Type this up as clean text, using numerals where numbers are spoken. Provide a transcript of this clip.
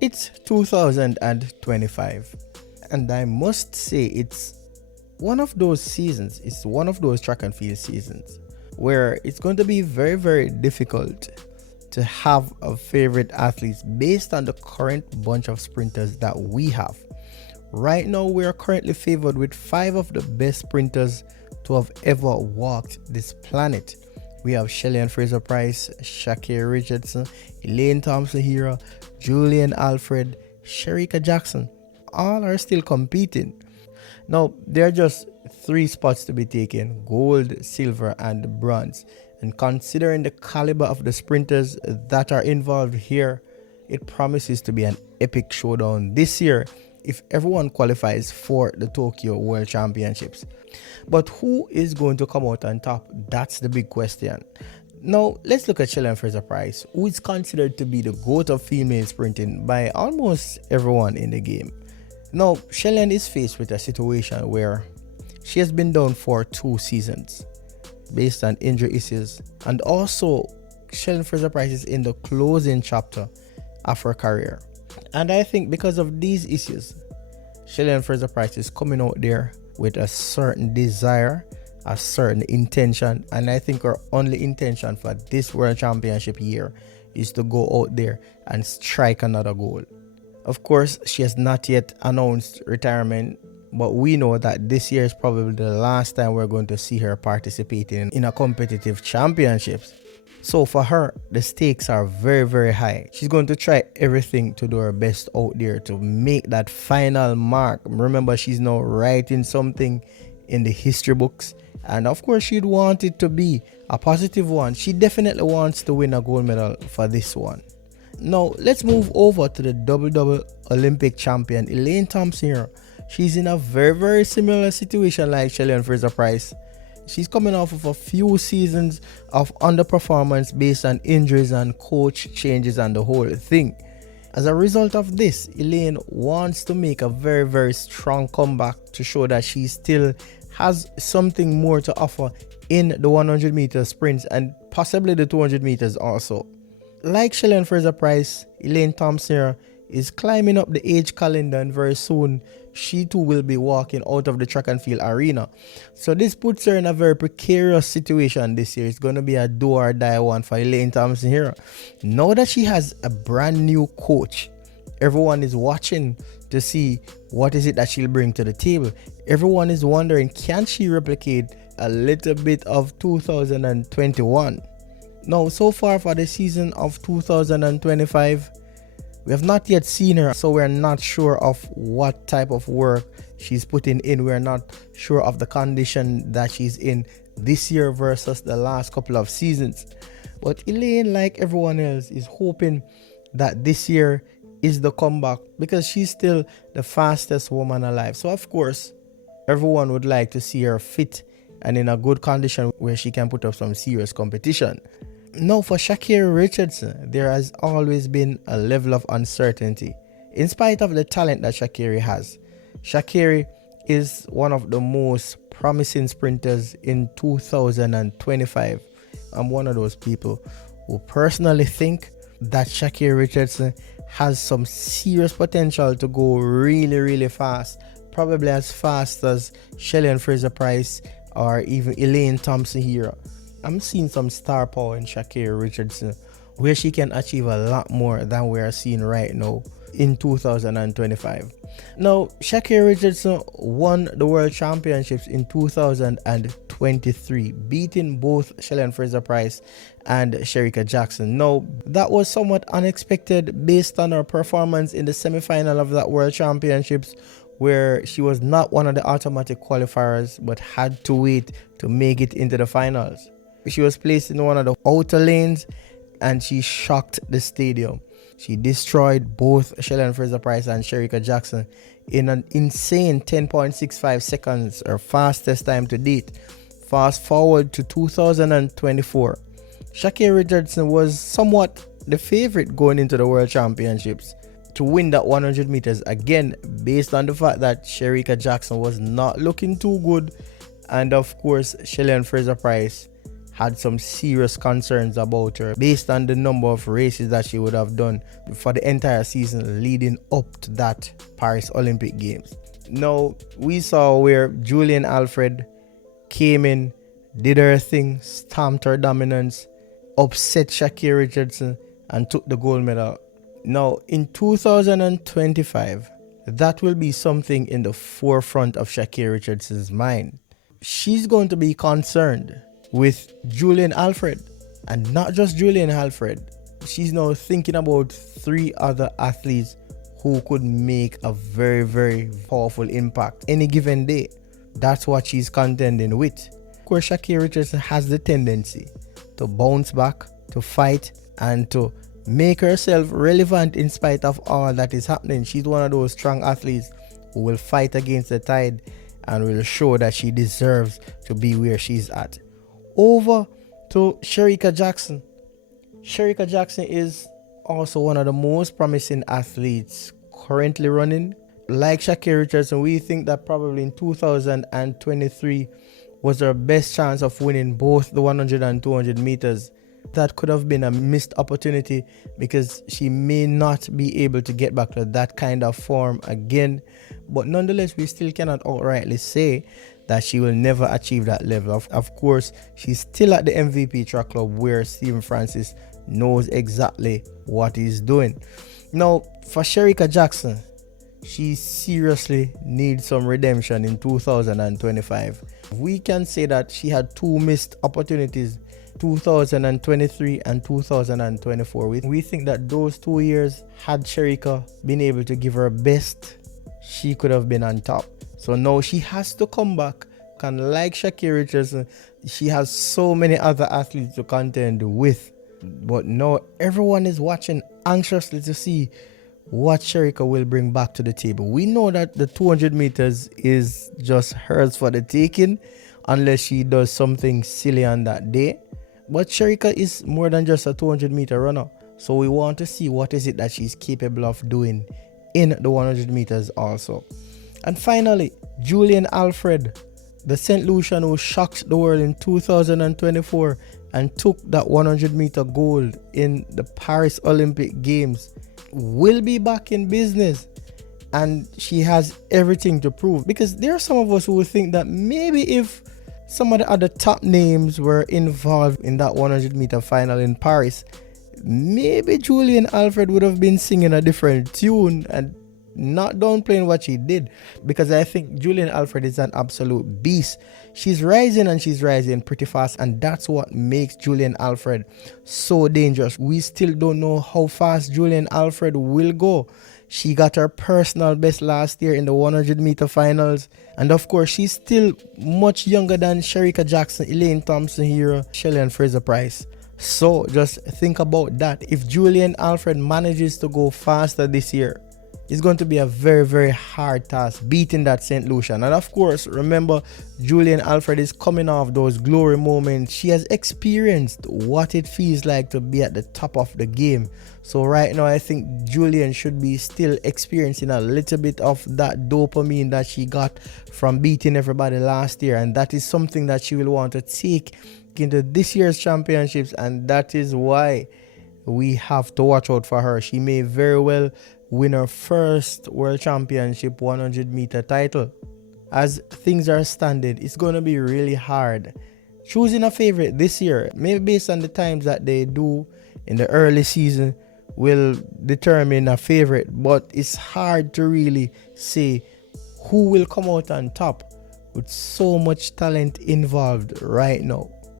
It's 2025, and I must say it's one of those seasons, it's one of those track and field seasons where it's going to be very, very difficult to have a favorite athletes based on the current bunch of sprinters that we have. Right now, we are currently favored with 5 of the best sprinters to have ever walked this planet. We have Shelly-Ann Fraser-Pryce, ShaCarri Richardson, Elaine Thompson-Herah, Julian Alfred, Shericka Jackson. All are still competing. Now, there are just 3 spots to be taken: gold, silver, and bronze. And considering the caliber of the sprinters that are involved here, it promises to be an epic showdown this year if everyone qualifies for the Tokyo World Championships. But who is going to come out on top? That's the big question. Now, let's look at Shelly-Ann Fraser-Pryce, who is considered to be the GOAT of female sprinting by almost everyone in the game. Now, Shelly-Ann is faced with a situation where she has been down for 2 seasons based on injury issues, and also Shelly-Ann Fraser-Pryce is in the closing chapter of her career. And I think because of these issues, Shelly-Ann Fraser-Pryce is coming out there with a certain desire, a certain intention, and I think her only intention for this World Championship year is to go out there and strike another goal. Of course, she has not yet announced retirement, but we know that this year is probably the last time we're going to see her participating in a competitive championships. So for her, the stakes are very, very high. She's going to try everything to do her best out there to make that final mark. Remember, she's now writing something in the history books, and of course she'd want it to be a positive one. She definitely wants to win a gold medal for this one. Now let's move over to the double Olympic champion Elaine Thompson-Herah. She's in a very, very similar situation like Shelly-Ann Fraser-Pryce. She's coming off of a few seasons of underperformance based on injuries and coach changes and the whole thing. As a result of this, Elaine wants to make a very, very strong comeback to show that she still has something more to offer in the 100 meter sprints and possibly the 200 meters also. Like Shelly-Ann Fraser-Pryce, Elaine Thompson-Herah is climbing up the age calendar, and very soon she too will be walking out of the track and field arena. So this puts her in a very precarious situation this year. It's going to be a do or die one for Elaine Thompson-Herah. Now that she has a brand new coach, everyone is watching to see what is it that she'll bring to the table. Everyone is wondering, can she replicate a little bit of 2021? Now, so far for the season of 2025, we have not yet seen her, so we're not sure of what type of work she's putting in. We're not sure of the condition that she's in this year versus the last couple of seasons. But Elaine, like everyone else, is hoping that this year is the comeback because she's still the fastest woman alive. So of course, everyone would like to see her fit and in a good condition where she can put up some serious competition. Now for ShaCarri Richardson, there has always been a level of uncertainty. In spite of the talent that ShaCarri has, ShaCarri is one of the most promising sprinters in 2025. I'm one of those people who personally think that ShaCarri Richardson has some serious potential to go really, really fast. Probably as fast as Shelly-Ann Fraser-Pryce or even Elaine Thompson-Herah. I'm seeing some star power in ShaCarri Richardson where she can achieve a lot more than we are seeing right now in 2025. Now, ShaCarri Richardson won the World Championships in 2023, beating both Shelly-Ann Fraser-Pryce and Shericka Jackson. Now, that was somewhat unexpected based on her performance in the semi-final of that World Championships, where she was not one of the automatic qualifiers but had to wait to make it into the finals. She was placed in one of the outer lanes and she shocked the stadium. She destroyed both Shelly-Ann Fraser-Pryce and Shericka Jackson in an insane 10.65 seconds, her fastest time to date. Fast forward to 2024. ShaCarri Richardson was somewhat the favorite going into the World Championships to win that 100 meters again, based on the fact that Shericka Jackson was not looking too good, and of course Shelly-Ann Fraser-Pryce had some serious concerns about her based on the number of races that she would have done for the entire season leading up to that Paris Olympic Games. Now, we saw where Julian Alfred came in, did her thing, stamped her dominance, upset ShaCarri Richardson, and took the gold medal. Now, in 2025, that will be something in the forefront of ShaCarri Richardson's mind. She's going to be concerned with Julian Alfred, and not just Julian Alfred. She's now thinking about 3 other athletes who could make a very, very powerful impact any given day. That's what she's contending with. Of course, ShaCarri Richardson has the tendency to bounce back, to fight, and to make herself relevant in spite of all that is happening. She's one of those strong athletes who will fight against the tide and will show that she deserves to be where she's at. Over to Shericka Jackson. Shericka Jackson is also one of the most promising athletes currently running. Like ShaCarri Richardson, we think that probably in 2023 was her best chance of winning both the 100 and 200 meters. That could have been a missed opportunity because she may not be able to get back to that kind of form again. But nonetheless, we still cannot outrightly say that she will never achieve that level. Of course, she's still at the MVP track club where Stephen Francis knows exactly what he's doing. Now, for Shericka Jackson, she seriously needs some redemption in 2025. We can say that she had 2 missed opportunities, 2023 and 2024. We think that those 2 years, had Shericka been able to give her best, she could have been on top. So now she has to come back, and like ShaCarri Richardson, she has so many other athletes to contend with. But now everyone is watching anxiously to see what Shericka will bring back to the table. We know that the 200 meters is just hers for the taking unless she does something silly on that day. But Shericka is more than just a 200 meter runner. So we want to see what is it that she's capable of doing in the 100 meters also. And finally, Julian Alfred, the St. Lucian who shocked the world in 2024 and took that 100 meter gold in the Paris Olympic Games, will be back in business, and she has everything to prove. Because there are some of us who will think that maybe if some of the other top names were involved in that 100 meter final in Paris, maybe Julian Alfred would have been singing a different tune and not downplaying what she did, because I think Julian Alfred is an absolute beast. She's rising, and she's rising pretty fast, and that's what makes Julian Alfred so dangerous. We still don't know how fast Julian Alfred will go. She got her personal best last year in the 100 meter finals, and of course she's still much younger than Shericka Jackson, Elaine Thompson-Herah, Shelly-Ann Fraser-Pryce. So just think about that. If Julian Alfred manages to go faster this year, it's going to be a very, very hard task beating that St. Lucian. And of course, remember, Julian Alfred is coming off those glory moments. She has experienced what it feels like to be at the top of the game. So right now, I think Julian should be still experiencing a little bit of that dopamine that she got from beating everybody last year. And that is something that she will want to take into this year's championships. And that is why we have to watch out for her. She may very well win her first World Championship 100 meter title. As things are standing, it's going to be really hard choosing a favorite this year. Maybe based on the times that they do in the early season will determine a favorite, but it's hard to really say who will come out on top with so much talent involved right now.